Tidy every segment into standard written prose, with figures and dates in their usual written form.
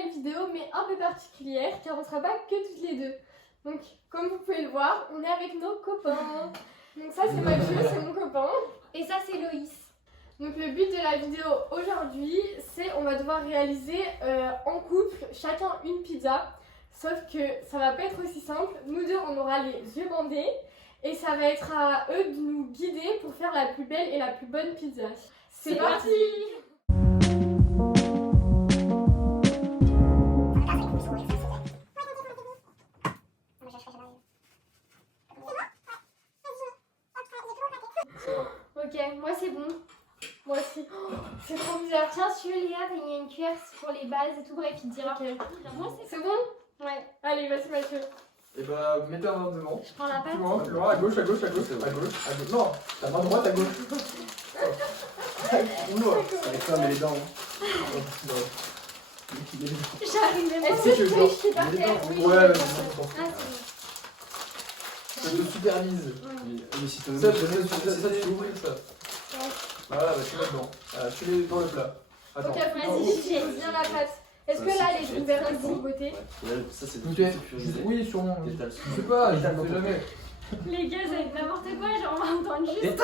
nouvelle vidéo, mais un peu particulière, car on ne sera pas que toutes les deux. Donc, comme vous pouvez le voir, on est avec nos copains. Donc ça, c'est Mathieu, c'est mon copain. Et ça, c'est Loïs. Donc le but de la vidéo aujourd'hui, c'est on va devoir réaliser en couple, chacun une pizza. Sauf que ça va pas être aussi simple. Nous deux, on aura les yeux bandés. Et ça va être à eux de nous guider pour faire la plus belle et la plus bonne pizza. C'est parti! Ok, moi c'est bon. Moi aussi. Oh, c'est trop bizarre. Tiens, si tu veux, Léa, il y a une cuillère pour les bases et tout. Bref, il te dira. Ok. Moi, C'est bon? Ouais. Allez, vas-y Mathieu. Et bah, mettez un main devant. Je prends la pâte. Laurent, à gauche, à gauche, à gauche, à gauche, à gauche. Non, la main droite à gauche. Oula, ça réclame les dents. J'arrive même pas. Est-ce que je peux jeter par terre? Oui, Ouais, je vais vas-y, par terre. on s'en Ah, fout. c'est Ça te supervise. Mais si t'as Ça, tu ouvres ça. Voilà, bah tu mets dedans. Voilà, tu mets dans le plat. Attends. Ok, Vas-y, vas-y, j'ai bien la pâte. Est-ce que là, elle est ouverte de mon côté? Ça c'est Ok, sécurisé. oui, sûrement. Et t'as le Je sais pas, je Étale sais dans ton- jamais. Les gars, ça va être n'importe quoi. Genre, on va entendre juste.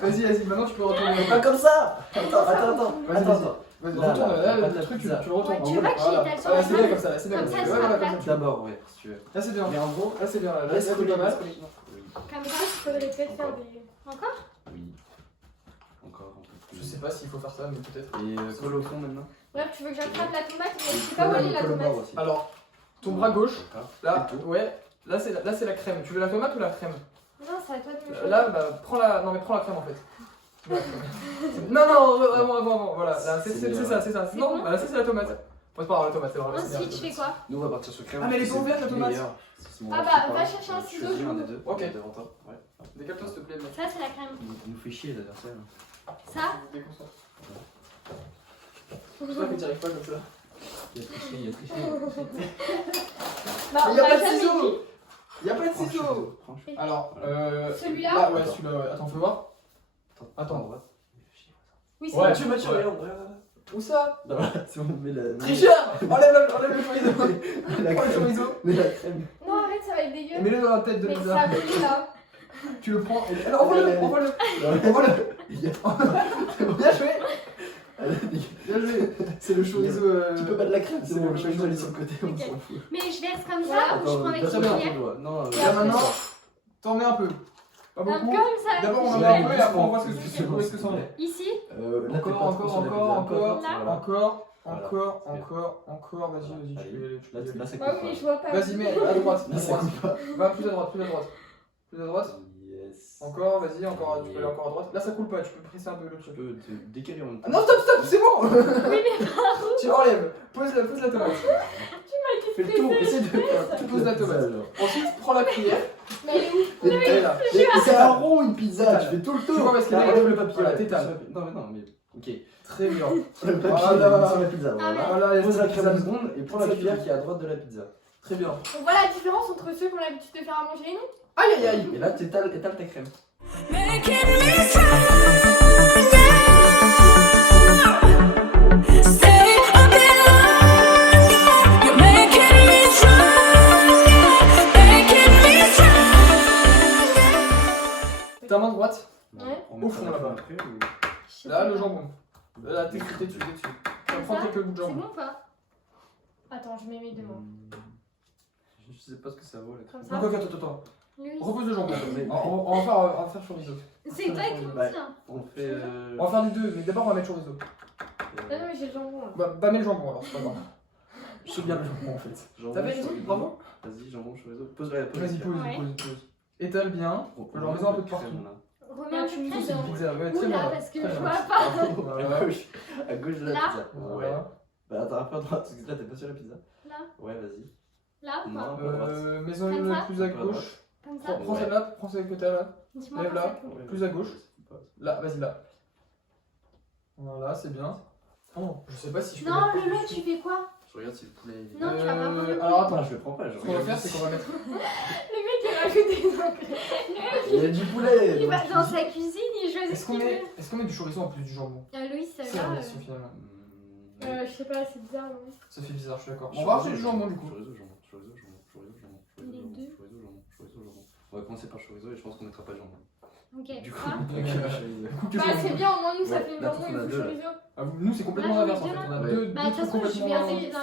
Vas-y, vas-y, maintenant tu peux retourner. Pas comme ça. Attends. Vas-y, vas-y, Là, retourne. là, Là, la le truc, tu pizza. le retournes. Ouais, tu veux pas que Voilà. j'étale sur Ah, la c'est bien table? comme ça, là, c'est bien Comme comme ça, ça. ça Ouais, sera voilà, plat. comme ça. D'abord, ouais, si tu veux. Là, c'est bien. Mais en gros, Là, c'est bien. Là, laisse c'est couler, pas mal. laisse couler. Oui. Comme ça. Il faudrait peut-être faire des... Encore? Oui. Encore un peu plus. Je sais pas s'il faut faire ça, mais peut-être. Et colle au fond maintenant. Bref, tu veux que j'attrape la tomate? Mais je sais pas où elle est la Colle au bord tomate. aussi. Alors, ton bras gauche, D'accord. là, Et tout. ouais, là c'est la crème. Tu veux la tomate ou la crème? Non, c'est à toi de me choisir. Là, bah, prends la. Non, mais prends la crème en fait. Non, avant, voilà. Là, c'est ça. C'est Non, bon bah, là, ça, c'est la tomate. Ouais. Bon, c'est pas grave, la tomate, c'est vrai. Ensuite, je fais quoi? Nous on va partir sur crème. Ah, mais elle est c'est pas ouverte, la tomate. meilleur. C'est mon Ah rêve bah, qui va parle. chercher un ciseau, Choisis je un vous- des deux. Ok. Devant toi. Ouais. Décale-toi, s'il te plaît, mec. Ça, c'est la crème. Il nous fait chier l'adversaire. Ça? Déconcentre. J'espère que tu arrives pas comme ça. Il a triché. Bah, on Il y a va pas de jamais ciseaux. dit. Il y a pas de ciseaux. Alors, Celui-là? là, ouais, celui-là, ouais. Attends, fais voir. Attends. Oui, c'est Ouais, bon. Tu Mathieu, Ouais. regarde. Où ça? Non, c'est bon, mets la. Tricheur! Enlève le chorizo. La Prends le crème. chorizo. Mets la crème. Non, arrête, ça va être Et dégueu. mets-le dans la tête de Mais Lisa. ça brûle là. Tu le prends et. Alors, envoie-le. Bien joué. Bien joué. C'est le chorizo. Tu peux mettre la crème, c'est c'est bon, le le chorizo elle est chorizo. sur le côté, on Ok. s'en fout. Mais je verse comme Voilà. ça ou je prends avec donne-moi une ton cuillère? doigt. Non, Là maintenant, t'en mets un peu. Pas Comme beaucoup. ça. D'abord on en J'y met un vais. peu et après on voit ce que C'est c'est. bon, Ce que c'en est. Ici? Là, t'es pas Encore, trop sur la encore, pizza. encore, Voilà. Encore, Voilà. encore, vas-y, tu peux y aller. Là, c'est Bah cool. oui, mais je vois pas. Vas-y, mets à droite, Là, ça coupe pas. Va plus à droite. Plus à droite. Yes. Encore, vas-y, encore, tu peux aller encore à droite. Là, ça coule pas, tu peux presser un peu le Tu truc. peux te décaler en même Ah temps. non, stop, c'est bon. Oui, mais Tu enlèves, pose la tomate. Fais le tour, essaie de. Tu poses la tomate. Ensuite, prends la cuillère. Mais elle est où? Elle est là. C'est un rond une pizza, tu fais tout le Tu tour. vois parce qu'elle Là, est enlève le papier. Voilà, là. t'étales. Non, mais. Ok. Très bien. Le papier Voilà. sur la pizza. Ah, Voilà. Voilà, Pose la crème pizza. une seconde et prends la cuillère qui est à droite de la pizza. Très bien. On voit la différence entre ceux qui ont l'habitude de faire à manger et nous. Aïe aïe aïe. Et là, t'étales ta crème. Making me stronger. Stay a bit longer. You're making me stronger. Making me stronger. Ta main droite. Ouais. On Au met fond, la là-bas. crème après, ou- Je sais Là, pas. le jambon. Là, t'es dessus. Tu vas prendre quelques bouts de C'est jambon. bon ou pas? Attends, je mets mes deux mains. Je sais pas ce que ça vaut la crème. Comme Non, ça. attends. Oui. Repose le jambon. Mais- On va faire chorizo. C'est toi qui me Ouais. tiens. On fait. On va faire les deux, mais d'abord on va mettre chorizo. Non, non, mais j'ai le jambon là. Bah mets le jambon alors, c'est pas grave. Je sais bien le jambon en fait. Jambon, T'as fait raison, chorizo. bravo. Vas-y, jambon, chorizo. Pose la Vas-y, pose. Ouais. Étale bien. Genre, mets-en un peu de partout. Remets un peu de Ça, c'est crème. une pizza, ouais, très Oula, bien. parce que Très je bien. vois pas. Voilà. À gauche de la Là pizza. Voilà. Bah attends un peu à droite, parce que là t'es pas sur la pizza. Là? Ouais, vas-y. Là ou pas? Non, à droite. Mets-en Comme une ça plus à Un peu à gauche. Comme ça? Prends Ouais. celle-là, prends celle que t'as là. Dis-moi Lève quand là. ça coupe. Ouais, Plus à gauche. c'est pas- Là, vas-y là. Voilà, c'est bien. Oh, je sais pas si je peux Non, mettre- Lolo, tu fais quoi? Je regarde si le poulet. il est- Non, tu vas pas prendre le alors Attends, attends, je le prends pas. Je ce qu'on va faire, c'est qu'on va mettre. Le mec, il rajoute des engrais. Il y a du poulet. Il donc va je- dans sa cuisine, il choisit Est-ce ce qu'on qu'il veut. met du chorizo en plus du jambon? Loïs, ça C'est va. un issue finalement. Ouais, Je sais pas, c'est bizarre. Non Ça fait bizarre, je suis d'accord. On va voir sur le jambon du coup. Chorizo, jambon, chorizo, jambon, chorizo, jambon, chorizo, Les jambon, deux. chorizo, jambon, chorizo, jambon. On va commencer par chorizo et je pense qu'on mettra pas de jambon. Ok. Du coup, Ah. Du coup, qu'est-ce Bah, qu'on c'est veut bien, au moins nous ça Ouais, fait là, jambon et on a vous deux, là. chorizo. Ah, nous c'est complètement Là, j'en ai l'inverse en deux, fait. là. On a Ouais. deux Bah, de toute trucs façon, je suis complètement. bien dans un pizza.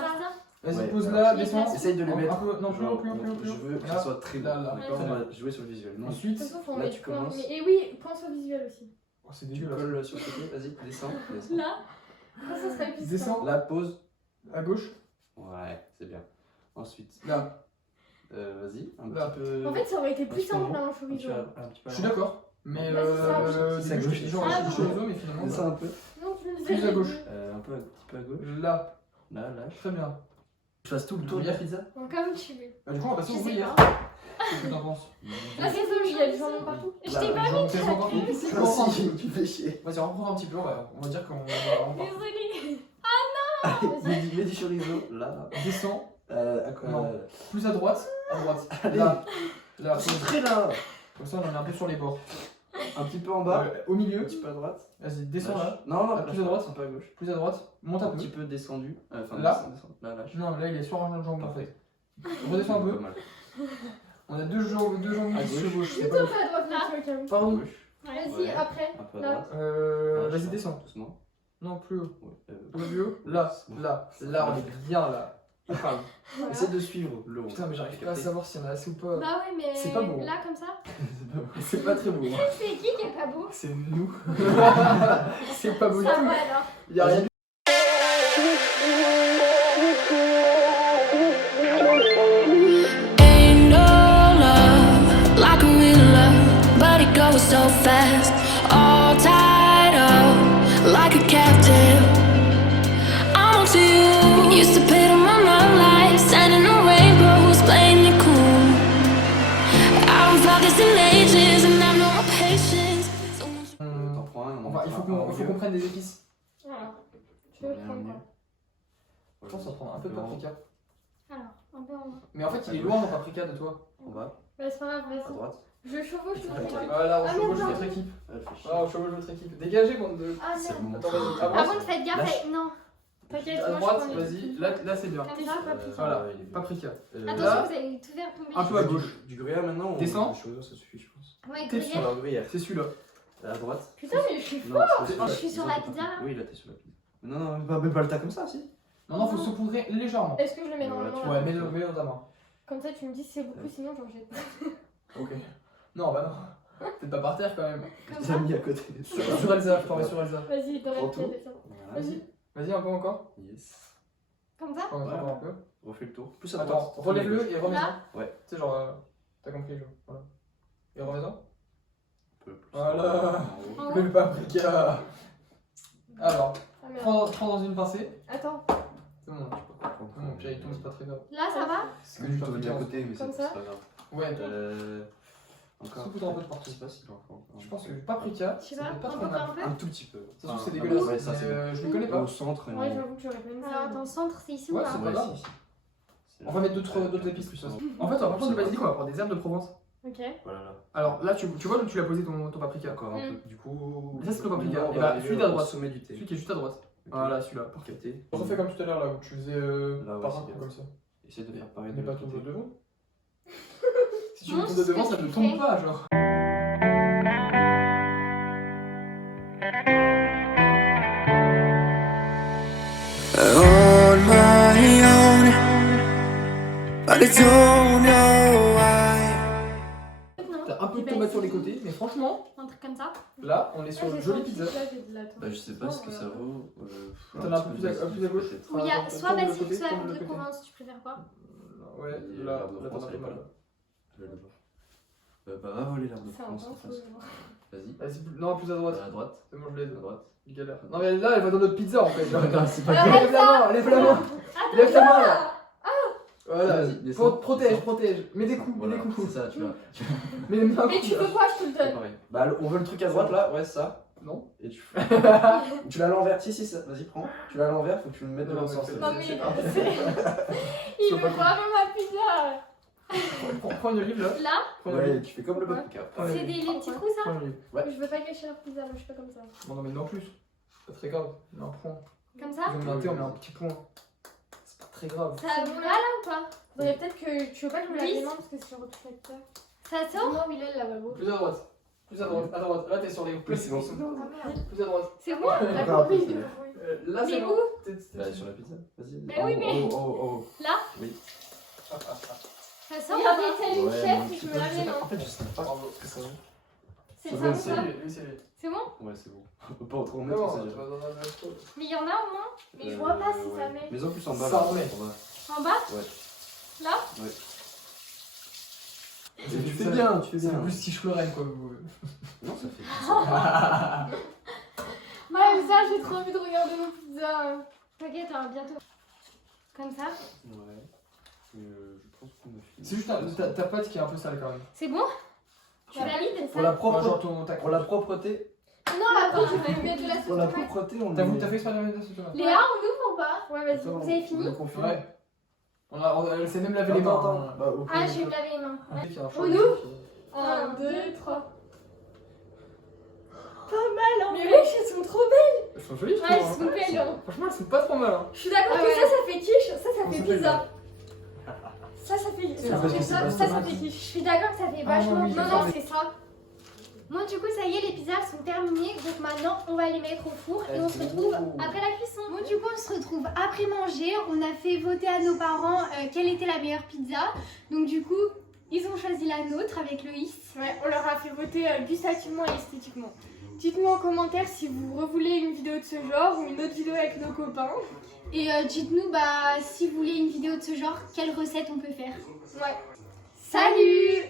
Vas-y, Ouais, pose alors, là, je les descends. place. essaye de les Un mettre. peu- non, plus haut, plus haut, plus haut, plus Je haut. veux que Là, ça soit très là, bon. là. D'accord, on va jouer sur le visuel. Non, De Ensuite, toute façon, faut en Là, mettre tu plein. commences. Et oui, pense au visuel aussi. oh, c'est tu dégueulasse. colles sur le côté, vas-y, descends. descends. Là, ça serait plus Descends. Là, pose. À gauche. Ouais, c'est bien. Ensuite, Là. vas-y, un Là. petit peu. En fait, ça aurait été plus petit peu simple en haut, un un petit chorizo. peu un petit peu Je suis avant. d'accord. Mais Bah, c'est ça, au c'est à début, gauche. j'étais genre Ah, du bon. chorizo, mais finalement. Descends un peu. Non, tu me disais. Plus à gauche. Un petit peu à gauche. Là. Là. Très bien. Je fasse tout le tour de Bien. la pizza. Bon, comme tu veux. Bah, du coup, on va passer Je au sais gruyère. pas. Qu'est-ce que t'en penses? Là, c'est ça, il y a du jambon partout. Je Là, t'ai pas Jambon, mis. c'est jambon partout. Ah, si, tu fais chier. Vas-y, on reprend un petit peu. On va dire qu'on va. Désolée. Mets du chorizo, là. Descends. À quoi Non. Plus à droite. À droite. Allez. Là. Là. Très là. Comme ça, on en est un peu sur les bords. Un petit peu en bas. Au Un milieu. petit peu à droite. Vas-y, descends là. Non, non, Ah, plus à droite. Un peu à gauche. Plus à droite. Monte un Un peu. petit peu descendu. Enfin, Là. descend. Là, lâche. Non, là, il est sur un jambon en Parfait. fait. Redescends un peu. Pas mal. On a deux jambons À qui se gauche. chevauchent. C'est Plutôt pas un peu à droite, Là. monsieur, au cas où. Pardon. Gauche. Vas-y, Ouais. après. Un peu à Là. droite. Vas-y, Lâche, descends. Doucement. Non, plus haut. Ouais. Plus haut. Là. Là. Là, on est bien là. Enfin, Voilà. Essaie de suivre le haut. putain, mais j'arrive pas à savoir si on a assez ou pas. Bah ouais, mais C'est pas beau. là, comme ça. C'est pas très beau. hein. C'est qui est pas beau? C'est nous. C'est pas beau du Ça tout. va alors. Il y a rien. Ain't no love like a real love, but it goes so fast. All tied up like a captive. I'm on to you. Used to pay to my life, standing on rainbows, playing it cool. I haven't felt this in ages, and I know my patience. So once T'en prends un, Il faut qu'on prenne des épices. Alors, tu veux prendre quoi? Je pense qu'on va prendre un peu de paprika. Alors, un peu en bas. Mais en fait, il est loin mon paprika de toi. En bas, Bah, c'est pas grave, à vas-y. droite. Je chevauche le Ok. truc. Voilà, on Ah, chevauche merde, votre non. équipe. Réfléchis. Ah, on chevauche votre équipe. Dégagez, bande de. Ah C'est merde. bon. Attends, vas-y, Par avance. contre, faites gaffe. Lâche. Non. T'inquiète, À moi droite, je prends les vas-y. petits. Là, c'est bien. Comme ça, paprika. Voilà. Ouais, il est bien. Paprika. Attention, Là, vous allez tout faire tomber. un peu à gauche. Du gruyère maintenant ou Descends. du chorizo, ça suffit, je pense. Ouais, T'es gruyère. Alors, gruyère. C'est celui-là. À droite. Putain, mais je suis Non, Je suis sur la pizza, là. Oui, là, t'es sur la pizza. Mais non, mais pas le tas comme ça, si. Non, faut saupoudrer légèrement. Est-ce que je le mets dans Voilà, le tu main Ouais, mets-le dans ta main. Comme ça, tu me dis si c'est beaucoup, sinon j'en jette pas. Ok. Non, bah non. Peut-être pas par terre quand même. Comme J'ai ça. mis à côté. Sur Elsa, je t'en mets sur Elsa. Vas-y, dans la Prends tout. pièce, ça. Voilà. Vas-y. Vas-y, un peu encore. Yes. Comme ça. Encore Voilà. un peu. Refais le tour. Plus à droite. Attends, relève-le et remets-en. Là. Ouais. Tu sais, genre. T'as compris, genre. Voilà. Et remets-en. Un peu plus. Voilà. En haut. Le paprika. Alors, Ah, merde. prends dans une pincée. Attends, C'est bon, je peux pas prendre. Puis il tombe, c'est pas très grave. Là, ça va. C'est Que du paprika à côté, mais Comme c'est ça. pas grave. Ouais. Encore. Saupoudre un peu de partout. Je sais pas s'il en faut encore. Je pense que paprika, Tu c'est vas peut-être pas un trop peu, mal. un peu. Un tout petit peu. Ça se trouve, c'est Ah, dégueulasse. ouais, ça, mais, c'est je le connais pas. Au centre. ouais, j'avoue que j'aurais pas mis ça. Alors, attends, centre, c'est ici ou Ouais, pas c'est Ouais, pas grave. si, si. C'est On va là. mettre d'autres épices plus. En fait, on va pas prendre du basilic, on va prendre des herbes de Provence. Ok. Voilà, là. Alors là, tu vois où tu l'as posé ton paprika. Encore un peu. Du coup. Ça, c'est le paprika. on Et va bah, arriver celui d'à au droite. sommet du thé. Celui qui est juste à droite. Ok. Voilà, celui-là. Capté. On refait comme tout à l'heure là où tu faisais Là, ouais, par c'est un bien. comme ça. Essaye de faire pareil Mais de pas l'autre toujours côté. devant. Si tu Non, le tournes c'est de ce devant, que ça tu ne fais. tombe pas, genre. On my own, but I don't know why. Non. T'as un peu de Du tomate sur les basilic. côtés, mais franchement, Un truc comme ça. là, on est sur Ah, une j'ai jolie senti pizza. que là, j'ai de la tomate. Bah, je sais pas ce que ça vaut. T'en as un peu plus à gauche. peut-être. Où il y a Tourne soit de l'autre basilic, côté, soit tourne de herbe de l'autre côté. Provence. Tu préfères quoi? Ouais, Il y a là, l'herbe de là, France, t'en as elle est pas pas mal. là. Là, d'abord. Bah, va voler l'herbe de C'est un France en bon face. feu. Vas-y. Vas-y, non, plus à droite. À droite. C'est bon, je l'aide. À droite. Il galère. Non, mais là, elle va dans notre pizza en fait. Genre. c'est Alors, Lève la main, lève la main. Lève ta main là. Voilà, Vas-y, descends. protège, protège. Mets des coups, mets Voilà, des coups. c'est ça, tu vois. Mets les mains. Mais tu veux quoi, je te le C'est donne. pareil. Bah, on veut le truc à droite là, ouais, ça. Non. Et tu fais. Tu l'as à l'envers. Si, ça. Vas-y, prends. Tu l'as à l'envers, faut que tu le mettes de Non, l'autre mais sens. c'est- Non, mais c'est- il Faut veut pas pas ma pizza. Prends une olive là. Là, Prends une olive. Ouais, tu fais comme le Ouais. paprika. Prends une c'est olive. les petits trous, ça. Prends une olive. Je veux pas gâcher leur pizza, moi je suis pas comme ça. Bon, non, mais non plus. C'est pas très grave. Non, prends. Comme ça. Ils ont mis un T, on met un petit point. C'est pas très grave. Ça va là ou pas? Faudrait peut-être que tu veux pas que je me lave Oui. les mains parce que si je retouche avec toi. Ça sort? Moi, oui, là, le lavabo. Plus à droite. Plus à droite. À droite. Là, t'es sur les. Oui, c'est bon. Plus à droite. C'est bon? La Encore comprise un peu, de c'est Là, c'est Mais bon. où? Bah, sur la pizza, vas-y. Mais oui, mais- Oh. Là? Oui. Ça sort? Regardez, telle une Ouais, chef non, et je tu me peux- lave les mains. En fait, je sais pas Bravo. ce que ça veut. C'est Ça ça va, ou c'est- pas? Lui, c'est lui. C'est bon? Ouais, c'est bon. On peut pas trop en mettre, Non, c'est tu déjà. vas dans un resto. Mais il y en a au moins? Mais je vois pas si ça ouais. met. Mais en plus en bas, Ça là, remet. en bas. En bas? Ouais. Là? Ouais. C'est Tu fais ça. bien, tu fais C'est bien. plus tige Lorraine, quoi. Vous. Non, ça fait. Ouais, mais ça, j'ai trop envie de regarder nos pizzas. T'inquiète, hein, bientôt. Comme ça? Ouais. Je pense qu'on a fini. C'est juste ta pâte qui est un peu sale quand même. C'est bon? Tu valides? Pour la Enfin, genre propre- ta pour la propreté, Non, après, tu vas mettre de la sauce pour la tomate. propreté, on T'as fait expérimentation de la sauce tomate? Léa, on ouvre ou pas? Ouais, vas-y. Attends, Vous avez fini? on a confiné. Ouais. Elle s'est même lavé les mains. Attends, hein. bah, au Ah, fond, je vais me laver les mains. Il y a un On chaud. ouvre 1, 2, 3. Pas mal, hein. Mais wesh, elles sont trop belles. Elles sont jolies, je Ouais, trouve. elles sont belles, hein. Franchement, elles sont pas trop mal. Hein. Je suis d'accord Ah que ouais. ça fait quiche, ça On fait se pizza. Ça fait C'est ça, parce fait que ça, c'est ça, pas ça tomate. fait Je quiche. suis d'accord que ça fait Ah, vachement oui, bien. Non, ça non, fait- c'est ça. Bon, du coup, ça y est, les pizzas sont terminées. Donc maintenant, on va les mettre au four et on se retrouve après la cuisson. Bon, du coup, on se retrouve après manger. On a fait voter à nos parents quelle était la meilleure pizza. Donc, du coup, ils ont choisi la nôtre avec Loïs. Ouais, on leur a fait voter gustativement et esthétiquement. Dites-moi en commentaire si vous voulez une vidéo de ce genre ou une autre vidéo avec nos copains. Et dites-nous bah, si vous voulez une vidéo de ce genre, quelle recette on peut faire. Ouais. Salut!